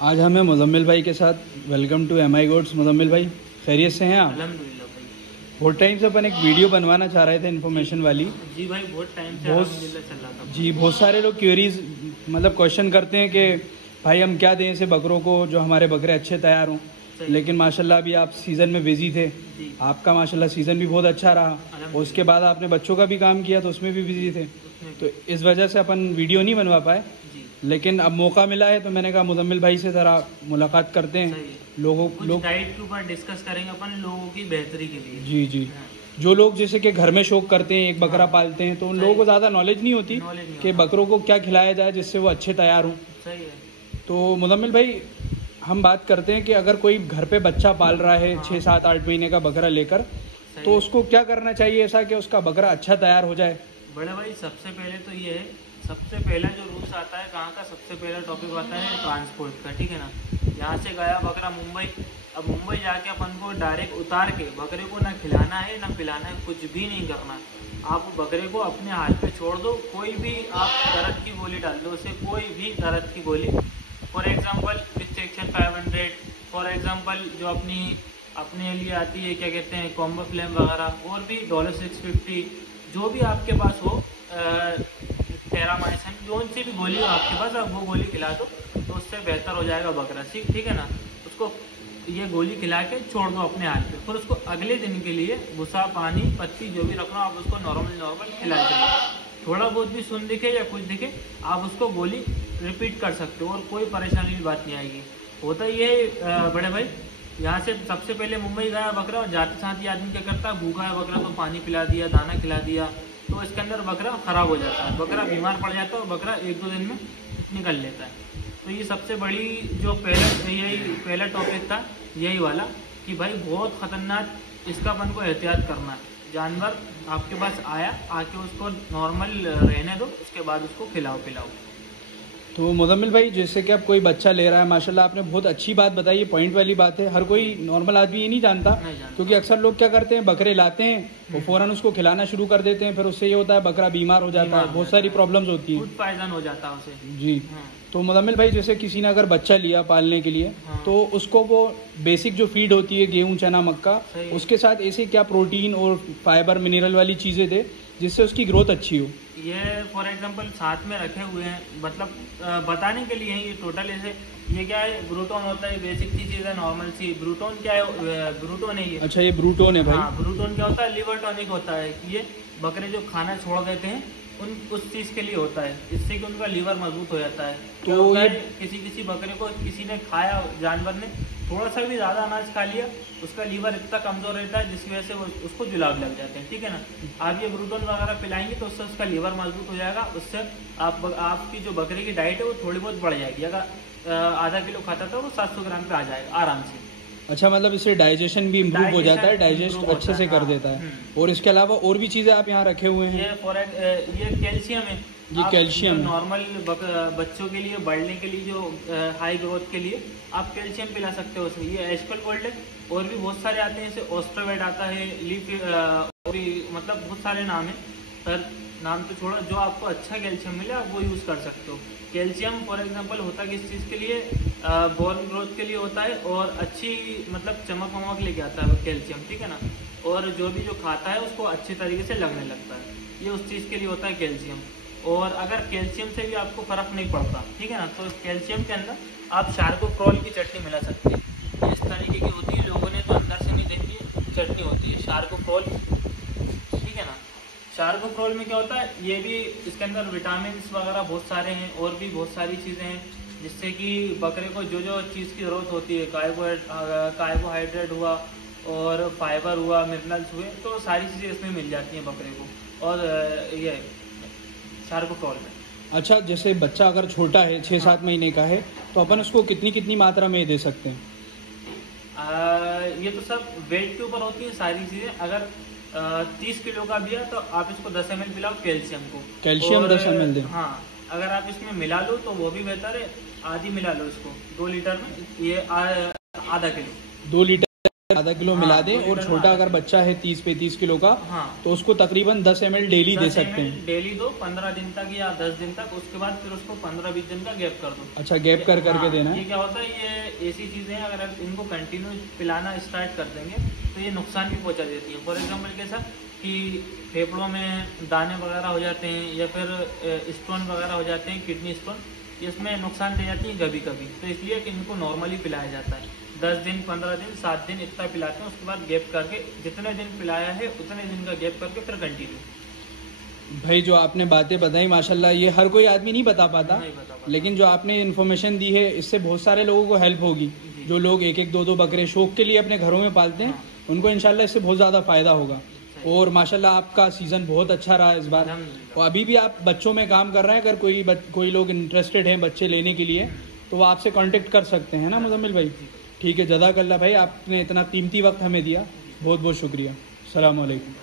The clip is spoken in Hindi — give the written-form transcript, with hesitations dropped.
आज हमें मुजम्मिल भाई के साथ welcome to M I gods. Muzammil भाई खैरियत से हैं आप? अल्हम्दुलिल्लाह भाई। बहुत टाइम से अपन एक वीडियो बनवाना चाह रहे थे इन्फॉर्मेशन वाली। जी भाई, बहुत टाइम से बहुत अल्हम्दुलिल्लाह चल रहा था। जी, बहुत सारे लोग क्वेरीज मतलब क्वेश्चन करते हैं कि भाई हम क्या दें ऐसे बकरों को जो हमारे बकरे अच्छे तैयार हों। सही। लेकिन माशाल्लाह अभी आप सीज़न में बिजी थे, जी। आपका माशाल्लाह सीज़न भी बहुत अच्छा रहा और अल्हम्दुलिल्लाह। उसके बाद आपने बच्चों का भी काम किया तो उसमें भी बिजी थे, उसमें तो इस वजह से अपन वीडियो नहीं बनवा पाए। जी लेकिन अब मौका मिला है तो मैंने कहा मुजम्मिल भाई से ज़रा मुलाकात करते हैं। सही। लोगों कुछ लोग डाइट के ऊपर डिस्कस करेंगे अपन लोगों की बेहतरी के लिए। जी जी, हाँ, जो लोग जैसे कि घर में शौक करते हैं, एक बकरा हाँ। पालते हैं, तो उन सही। लोगों को ज़्यादा नॉलेज नहीं होती नॉलेज नहीं कि होता। बकरों को क्या खिलाया जाए जिससे वो अच्छे तैयार हों। सही है। तो मुजम्मिल भाई, हम बात करते हैं कि अगर कोई घर पे बच्चा पाल रहा है हाँ। 6-7-8 महीने का बकरा लेकर, सही तो है। उसको क्या करना चाहिए ऐसा कि उसका बकरा अच्छा तैयार हो जाए? बड़े भाई, सबसे पहले तो ये है, सबसे पहला जो रूल्स आता है कहाँ का, सबसे पहला टॉपिक आता है ट्रांसपोर्ट का। ठीक है ना। यहाँ से गया बकरा मुंबई, अब मुंबई जाके अपन को डायरेक्ट उतार के बकरे को ना खिलाना है ना पिलाना है, कुछ भी नहीं करना। आप बकरे को अपने हाथ पे छोड़ दो, कोई भी आप दर्द की गोली डाल दो उसे, कोई भी दर्द की गोली। For example restriction 500, for example जो अपने लिए आती है, क्या कहते हैं, कॉम्बो फ्लेम वगैरह, और भी $650, जो भी आपके पास हो, टेरामाइसिन, जो सी भी गोली हो आपके पास, आप वो गोली खिला दो तो उससे बेहतर हो जाएगा बकरा। ठीक है ना। उसको ये गोली खिला के छोड़ दो अपने हाथ पे, फिर उसको अगले दिन के लिए भूसा, पानी, पत्ती जो भी रखना आप उसको नॉर्मल खिला दो। थोड़ा बहुत भी सुन दिखे या कुछ दिखे, आप उसको गोली रिपीट कर सकते हो और कोई परेशानी की बात नहीं आएगी। होता ये बड़े भाई, यहाँ से सबसे पहले मुंबई गया बकरा और जाते साथ ही आदमी क्या करता है, भूखा है बकरा तो पानी पिला दिया, दाना खिला दिया, तो इसके अंदर बकरा खराब हो जाता है, बकरा बीमार पड़ जाता है और बकरा 1-2 दिन में निकल लेता है। तो ये सबसे बड़ी जो पहला टॉपिक था यही वाला, कि भाई बहुत खतरनाक इसका अपन को एहतियात करना है। जानवर आपके पास आया, आके उसको नॉर्मल रहने दो, उसके बाद उसको खिलाओ पिलाओ। तो मुजम्मिल भाई, जैसे कि अब कोई बच्चा ले रहा है, माशाल्लाह आपने बहुत अच्छी बात बताई, पॉइंट वाली बात है। हर कोई नॉर्मल आदमी ये नहीं जानता, क्योंकि अक्सर लोग क्या करते हैं, बकरे लाते हैं वो फौरन उसको खिलाना शुरू कर देते हैं, फिर उससे ये होता है बकरा बीमार हो जाता है, बहुत सारी प्रॉब्लम्स होती हैं, फूड पॉइजन हो जाता है उसे। जी। हाँ। तो मुजम्मिल भाई, जैसे किसी ने अगर बच्चा लिया पालने के लिए, हाँ। तो उसको वो बेसिक जो फीड होती है, गेहूं, चना, मक्का, सही। उसके साथ ऐसे क्या प्रोटीन और फाइबर, मिनरल वाली चीज़ें दे जिससे उसकी ग्रोथ अच्छी हो? ये फॉर एग्जांपल साथ में रखे हुए हैं, मतलब बताने के लिए ये टोटल ऐसे, ये क्या है, ब्रूटोन होता है, बेसिक सी चीज़ है, नॉर्मल सी। ब्रूटोन क्या है, ब्रूटोन है ये। अच्छा, ये ब्रूटोन है भाई? हाँ, ब्रूटोन क्या होता है, लिवर टॉनिक होता है। ये बकरे जो खाना छोड़ देते हैं उस चीज़ के लिए होता है, इससे कि उनका लीवर मजबूत हो जाता है। तो ये किसी बकरे को किसी ने खाया, जानवर ने थोड़ा सा भी ज़्यादा अनाज खा लिया, उसका लीवर इतना कमज़ोर रहता है जिसकी वजह से उसको जुलाब लग जाते हैं। ठीक है ना। आप ये ब्रूटोन वगैरह पिलाएंगे तो उससे उसका लीवर मजबूत हो जाएगा, उससे आपकी जो बकरे की डाइट है वो थोड़ी बहुत बढ़ जाएगी। अगर आधा किलो खाता था वो 700 ग्राम पे आ जाएगा आराम से। अच्छा, मतलब इससे डाइजेशन भी इम्प्रूव हो जाता है, डाइजेस्ट improve अच्छे होता से है, कर हाँ। देता है। और इसके अलावा और भी चीज़ें आप यहाँ रखे हुए हैं? ये कैल्शियम है। ये कैल्शियम है। नॉर्मल बच्चों के लिए, बढ़ने के लिए, जो हाई ग्रोथ के लिए आप कैल्शियम पिला सकते हो उसमें। ये एस्पल गोल्ड है, और भी बहुत सारे आते हैं, जैसे ऑस्ट्रोवेट आता है, लीफ, मतलब बहुत सारे नाम है सर, नाम तो छोड़ो, जो आपको अच्छा कैल्शियम मिले आप वो यूज़ कर सकते हो। कैल्शियम फॉर एग्जांपल होता है किस चीज़ के लिए, बोन ग्रोथ के लिए होता है, और अच्छी मतलब चमक वमक लेके आता है कैल्शियम। ठीक है ना। और जो खाता है उसको अच्छे तरीके से लगने लगता है, ये उस चीज़ के लिए होता है कैल्शियम। और अगर कैल्शियम से भी आपको फ़र्क नहीं पड़ता, ठीक है ना, तो कैल्शियम के अंदर आप शार्कोप्रोल की चटनी मिला सकते हैं। इस तरीके की होती है, लोगों ने तो अंदर से नहीं देखी है, चटनी होती है शार्कोप्रोल। ठीक है ना। शार्कोप्रोल में क्या होता है, ये भी इसके अंदर विटामिन वगैरह बहुत सारे हैं, और भी बहुत सारी चीज़ें हैं, जिससे कि बकरे को जो चीज़ की ज़रूरत होती है, कार्बोहाइड्रेट हुआ और फाइबर हुआ, मिनरल्स हुए, तो सारी चीज़ें इसमें मिल जाती हैं बकरे को, और ये शार्कोप्रोल में। अच्छा, जैसे बच्चा अगर छोटा है, 6-7 महीने का है, तो अपन उसको कितनी मात्रा में दे सकते हैं? ये तो सब वेट के ऊपर होती है सारी चीज़ें। अगर 30 किलो का भी है तो आप इसको 10 ml पिलाओ कैल्शियम को। कैल्शियम 10 ml दें? हाँ, अगर आप इसमें मिला लो तो वो भी बेहतर है, आधी मिला लो इसको 2 लीटर में, ये आधा किलो। 2 लीटर आधा किलो मिला दें, और छोटा अगर बच्चा है 30-35 किलो का, तो उसको तकरीबन 10 ml डेली दे सकते हैं। डेली दो 15 दिन तक या 10 दिन तक, उसके बाद फिर उसको 15-20 दिन का गैप कर दो। अच्छा, गैप कर करके देना है। ये क्या होता है, ये ऐसी चीजें हैं अगर आप इनको कंटिन्यू पिलाना स्टार्ट कर देंगे तो ये नुकसान भी पहुंचा देती है। फॉर एग्जाम्पल कैसा कि फेफड़ों में दाने वगैरह हो जाते हैं, या फिर स्टोन वगैरह हो जाते हैं, किडनी स्टोन, इसमें नुकसान दे जाती है कभी कभी। तो इसलिए कि इनको नॉर्मली पिलाया जाता है, 10 दिन 15 दिन 7 दिन इतना पिलाते हैं, उसके बाद गैप करके जितने दिन पिलाया है उतने दिन का गैप करके फिर कंटिन्यू। भाई जो आपने बातें बताई माशाल्लाह, ये हर कोई आदमी नहीं बता पाता, लेकिन जो आपने इन्फॉर्मेशन दी है इससे बहुत सारे लोगों को हेल्प होगी। जो लोग 1-1 2-2 बकरे शौक के लिए अपने घरों में पालते हैं, उनको इंशाल्लाह इससे बहुत ज़्यादा फ़ायदा होगा। और माशाल्लाह आपका सीज़न बहुत अच्छा रहा इस बार, और अभी भी आप बच्चों में काम कर रहे हैं। अगर कोई लोग इंटरेस्टेड हैं बच्चे लेने के लिए, तो वो आपसे कांटेक्ट कर सकते हैं ना मुज़म्मिल भाई? ठीक है, जज़ाकल्लाह भाई, आपने इतना कीमती वक्त हमें दिया, बहुत बहुत शुक्रिया। अस्सलाम वालेकुम।